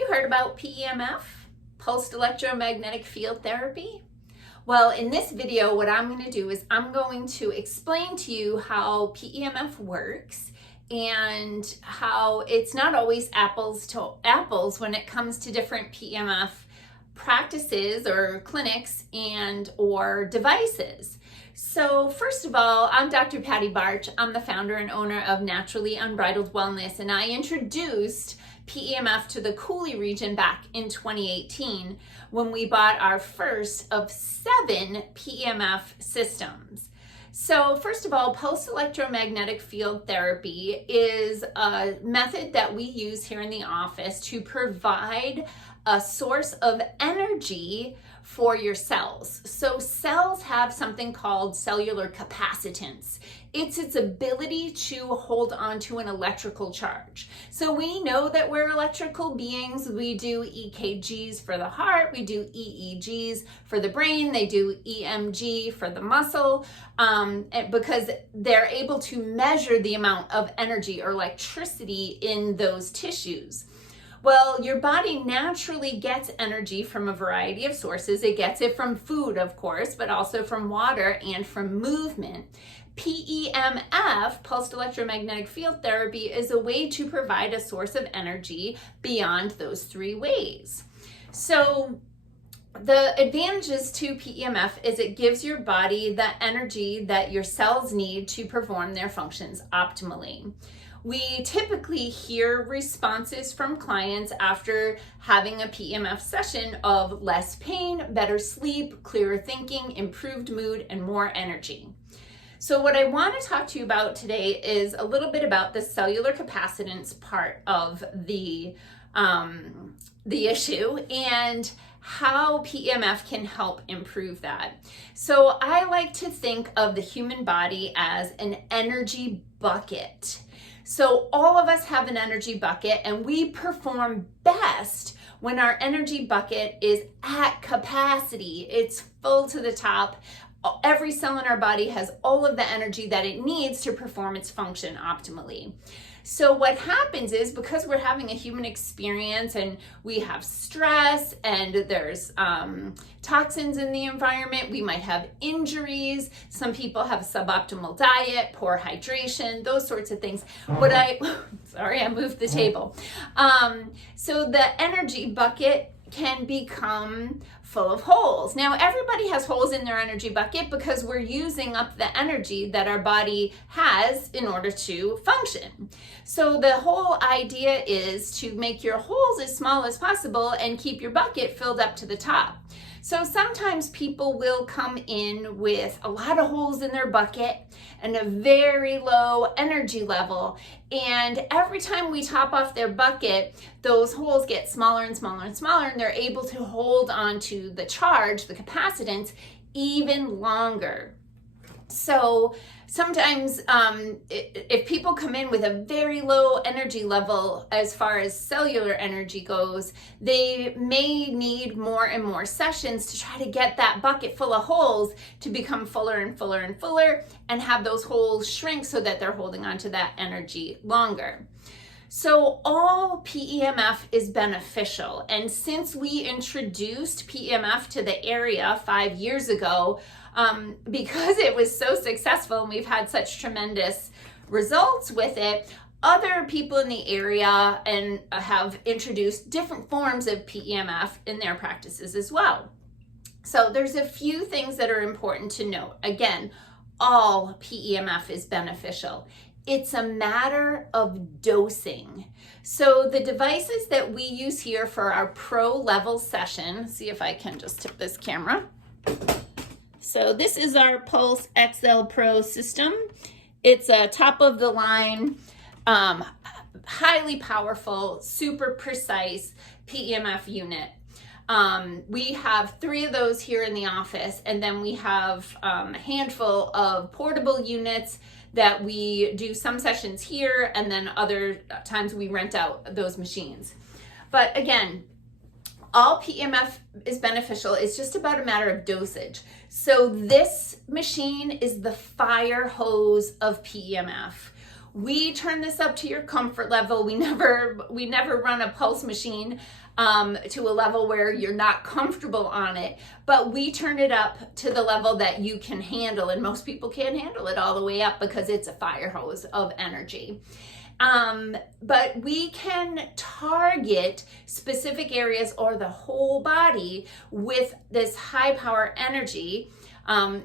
you heard about PEMF, pulsed electromagnetic field therapy? Well, in this video, what I'm going to do is I'm going to explain to you how PEMF works and how it's not always apples to apples when it comes to different PEMF practices or clinics and or devices. So first of all, I'm Dr. Patty Barch. I'm the founder and owner of Naturally Unbridled Wellness, and I introduced PEMF to the Cooley region back in 2018 when we bought our first of 7 PEMF systems. So first of all, pulsed electromagnetic field therapy is a method that we use here in the office to provide a source of energy for your cells. So cells have something called cellular capacitance. It's its ability to hold on to an electrical charge. So we know that we're electrical beings. We do EKGs for the heart, we do EEGs for the brain, they do EMG for the muscle, because they're able to measure the amount of energy or electricity in those tissues. Well, your body naturally gets energy from a variety of sources. It gets it from food, of course, but also from water and from movement. PEMF, pulsed electromagnetic field therapy, is a way to provide a source of energy beyond those 3 ways. So the advantages to PEMF is it gives your body the energy that your cells need to perform their functions optimally. We typically hear responses from clients after having a PEMF session of less pain, better sleep, clearer thinking, improved mood, and more energy. So what I want to talk to you about today is a little bit about the cellular capacitance part of the issue and how PEMF can help improve that. So I like to think of the human body as an energy bucket. So all of us have an energy bucket, and we perform best when our energy bucket is at capacity. It's full to the top. Every cell in our body has all of the energy that it needs to perform its function optimally. So what happens is, because we're having a human experience and we have stress and there's toxins in the environment, we might have injuries, some people have suboptimal diet, poor hydration, those sorts of things. Sorry, I moved the table. So the energy bucket can become full of holes. Now, everybody has holes in their energy bucket because we're using up the energy that our body has in order to function. So the whole idea is to make your holes as small as possible and keep your bucket filled up to the top. So sometimes people will come in with a lot of holes in their bucket and a very low energy level. And every time we top off their bucket, those holes get smaller and smaller and smaller, and they're able to hold on to the charge, the capacitance, even longer. So sometimes if people come in with a very low energy level as far as cellular energy goes, they may need more and more sessions to try to get that bucket full of holes to become fuller and fuller and fuller and have those holes shrink so that they're holding on to that energy longer. So all PEMF is beneficial. And since we introduced PEMF to the area 5 years ago, because it was so successful and we've had such tremendous results with it, other people in the area and have introduced different forms of PEMF in their practices as well. So there's a few things that are important to note. Again, all PEMF is beneficial. It's a matter of dosing. So the devices that we use here for our pro level session, see if I can just tip this camera. So this is our Pulse XL Pro system. It's a top of the line, highly powerful, super precise PEMF unit. We have 3 of those here in the office, and then we have a handful of portable units that we do some sessions here, and then other times we rent out those machines. But again, all PEMF is beneficial. It's just about a matter of dosage. So this machine is the fire hose of PEMF. We turn this up to your comfort level. We never run a pulse machine to a level where you're not comfortable on it, but we turn it up to the level that you can handle, and most people can't handle it all the way up because it's a fire hose of energy. But we can target specific areas or the whole body with this high power energy.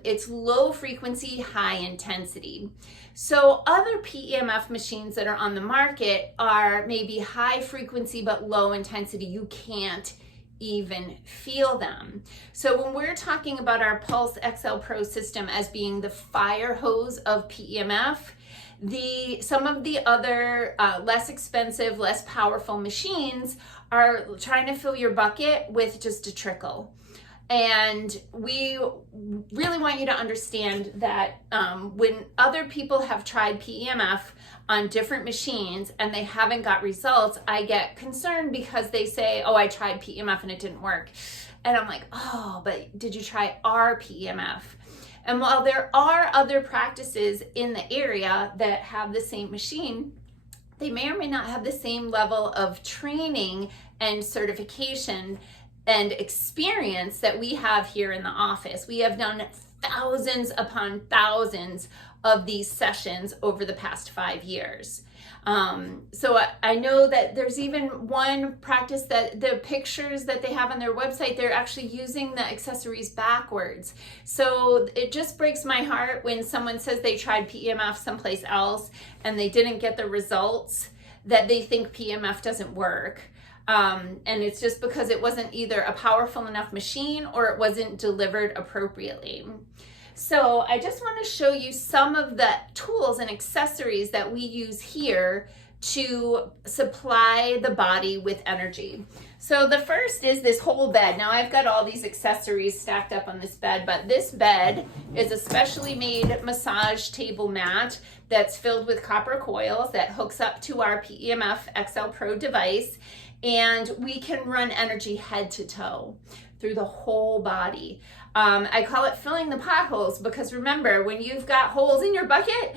It's low frequency, high intensity. So other PEMF machines that are on the market are maybe high frequency but low intensity. You can't even feel them. So when we're talking about our Pulse XL Pro system as being the fire hose of PEMF, some of the other less expensive, less powerful machines are trying to fill your bucket with just a trickle. And we really want you to understand that when other people have tried PEMF on different machines and they haven't got results, I get concerned because they say, oh, I tried PEMF and it didn't work. And I'm like, oh, but did you try our PEMF? And while there are other practices in the area that have the same machine, they may or may not have the same level of training and certification and experience that we have here in the office. We have done thousands upon thousands of these sessions over the past 5 years. So I know that there's even one practice that the pictures that they have on their website, they're actually using the accessories backwards. So it just breaks my heart when someone says they tried PEMF someplace else and they didn't get the results, that they think PEMF doesn't work. And it's just because it wasn't either a powerful enough machine or it wasn't delivered appropriately. So I just want to show you some of the tools and accessories that we use here to supply the body with energy. So the first is this whole bed. Now I've got all these accessories stacked up on this bed, but this bed is a specially made massage table mat that's filled with copper coils that hooks up to our PEMF XL Pro device. And we can run energy head to toe through the whole body. I call it filling the potholes because remember, when you've got holes in your bucket,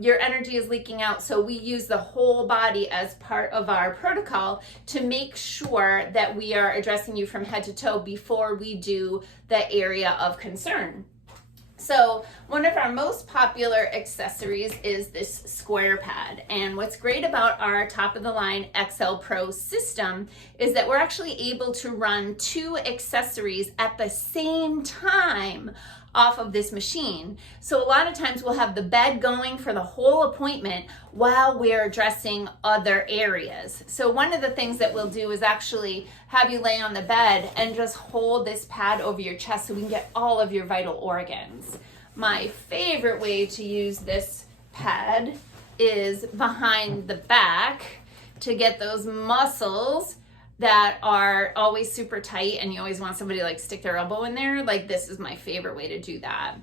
your energy is leaking out. So we use the whole body as part of our protocol to make sure that we are addressing you from head to toe before we do the area of concern. So one of our most popular accessories is this square pad. And what's great about our top of the line XL Pro system is that we're actually able to run 2 accessories at the same time off of this machine. So a lot of times we'll have the bed going for the whole appointment while we're addressing other areas. So one of the things that we'll do is actually have you lay on the bed and just hold this pad over your chest so we can get all of your vital organs. My favorite way to use this pad is behind the back to get those muscles that are always super tight and you always want somebody to like stick their elbow in there. Like this is my favorite way to do that.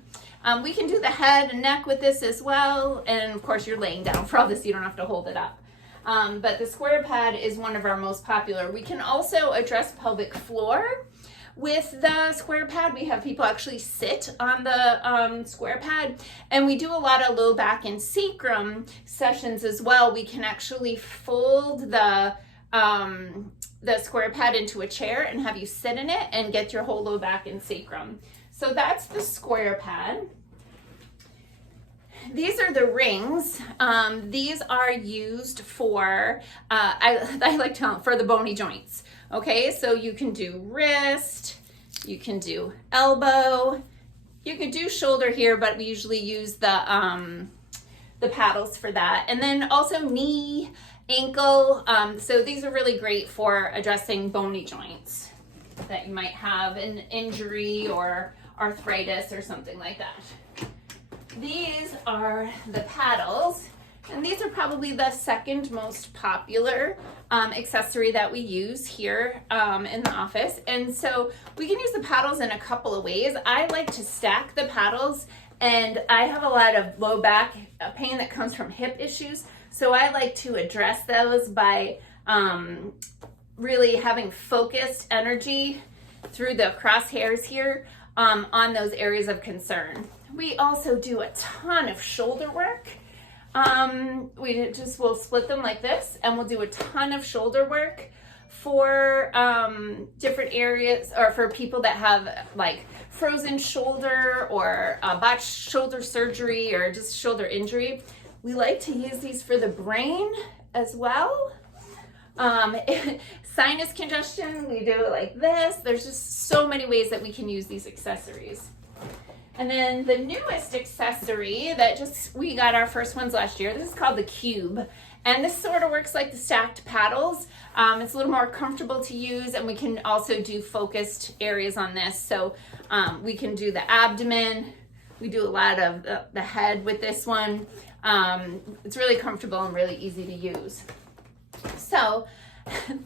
We can do the head and neck with this as well. And of course you're laying down for all this, you don't have to hold it up. But the square pad is one of our most popular. We can also address pelvic floor with the square pad. We have people actually sit on the square pad, and we do a lot of low back and sacrum sessions as well. We can actually fold the square pad into a chair and have you sit in it and get your whole low back and sacrum. So that's the square pad. These are the rings. These are used for, I like to for the bony joints. Okay, so you can do wrist, you can do elbow, you could do shoulder here, but we usually use the paddles for that. And then also knee, ankle. So these are really great for addressing bony joints that you might have an injury or arthritis or something like that. These are the paddles, and these are probably the second most popular accessory that we use here in the office. And so we can use the paddles in a couple of ways. I like to stack the paddles, and I have a lot of low back pain that comes from hip issues. So I like to address those by really having focused energy through the crosshairs here on those areas of concern. We also do a ton of shoulder work. We'll split them like this, and we'll do a ton of shoulder work for different areas, or for people that have like frozen shoulder or botched shoulder surgery or just shoulder injury. We like to use these for the brain as well. Sinus congestion, we do it like this. There's just so many ways that we can use these accessories. And then the newest accessory that we got our first ones last year, this is called the Cube. And this sort of works like the stacked paddles. It's a little more comfortable to use, and we can also do focused areas on this. So we can do the abdomen. We do a lot of the head with this one. It's really comfortable and really easy to use. So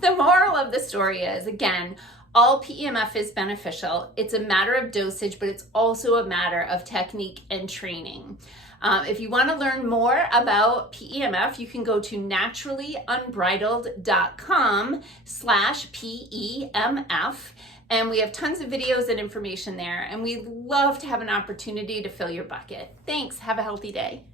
the moral of the story is, again, all PEMF is beneficial. It's a matter of dosage, but it's also a matter of technique and training. If you want to learn more about PEMF, you can go to naturallyunbridled.com/PEMF, and we have tons of videos and information there, and we'd love to have an opportunity to fill your bucket. Thanks. Have a healthy day.